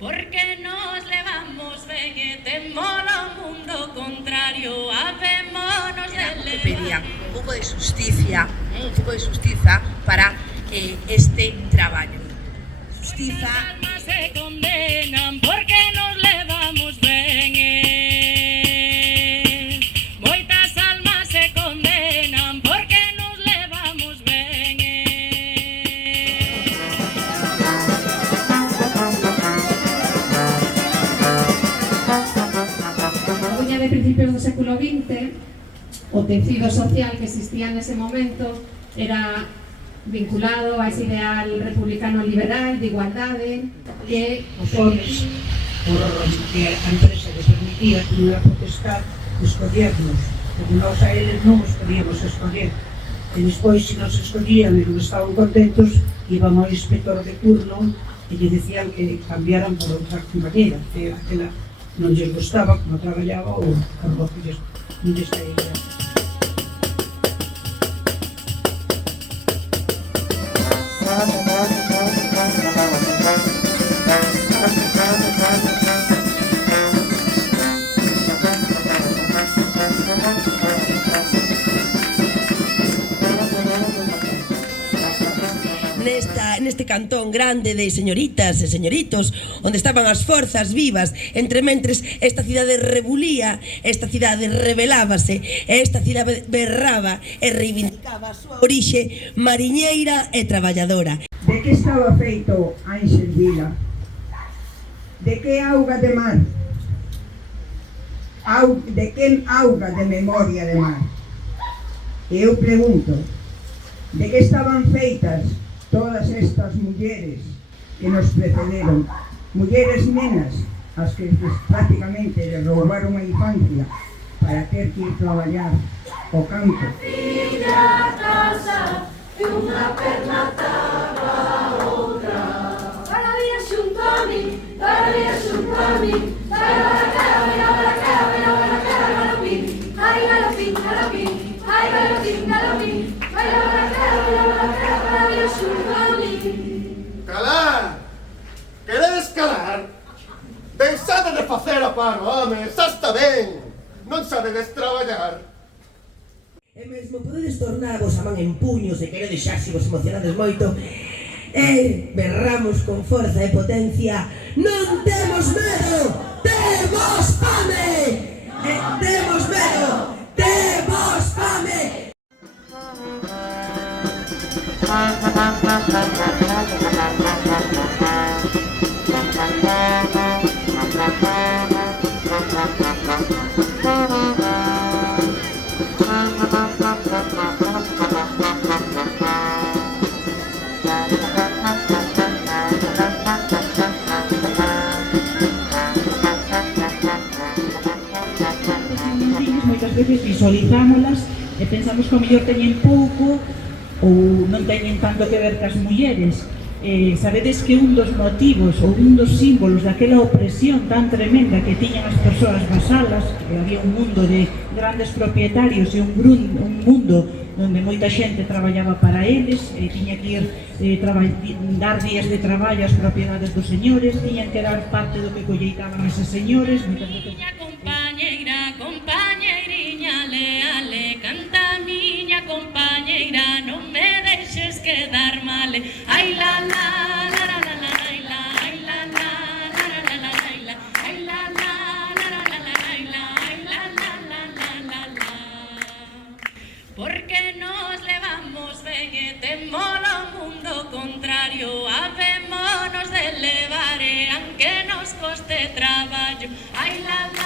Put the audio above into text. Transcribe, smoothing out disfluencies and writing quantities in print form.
porque nos levamos ben e temos o mundo contrario, habémonos de levar. Pedían un pouco de justicia para este traballo. Justiza. Moitas almas se condenan porque nos levamos ben. Moitas almas se condenan porque nos levamos ben. Coruña de principios do século XX, o tecido social que existía nese momento era vinculado a ese ideal republicano liberal de igualdade que os homes, que a empresa les permitía que a potestad de escollernos, porque nós a eles non os podíamos escoller, e despois, se nos escollían e non estaban contentos, iban ao inspector de turno e lle decían que cambiaran por outra maneira, que aquela non lles gustaba como traballaba ou que non lles traía. Neste cantón grande de señoritas e señoritos, onde estaban as forzas vivas, entre mentres esta cidade rebulía, esta cidade rebelábase, e esta cidade berraba e reivindicaba a súa orixe mariñeira e traballadora. De que estaba feito Ángel Vila? De que auga de mar? De que auga de memoria de mar? E eu pregunto, de que estaban feitas todas estas mulleres que nos precederon? Mulleres nenas, as que prácticamente les roubaron a infancia para ter que ir traballar ao campo. Filla casa, e unha perna tapa a outra. Para vir xunto a mí, para vir xunto a mí, para cara, para cara, para cara, galopín, ai galopín, galopín, ai galopín, galopín, para cara, para vir xunto a mí. Calar! Queredes calar? Deixade de facer a paro, home, xa está ben! Non sabedes traballar. E mesmo podedes tornarvos a man en puños e queredes xa se vos emocionades moito e berramos con forza e potencia: non temos medo, temos fame! E temos medo, temos fame! Moitas veces visualizámolas e pensamos que ao mellor teñen pouco ou non teñen tanto que ver cas mulleres. Sabedes que un dos motivos ou un dos símbolos daquela opresión tan tremenda que tiñan as persoas vasalas, que había un mundo de grandes propietarios e un mundo onde moita xente traballaba para eles, tiña que ir dar días de traballo ás propiedades dos señores, tiñan que dar parte do que colleitaban eses señores. Miña compañeira, compañeiriña, leale, canta miña compañeira, non me deixes quedar male. Ai la la la la la la, ai la la la la la la, ai la la la la la la, ai la la la la. Porque nos levamos ben e temos o mundo contrario, habémonos de levar e aunque nos coste traballo, ai la la.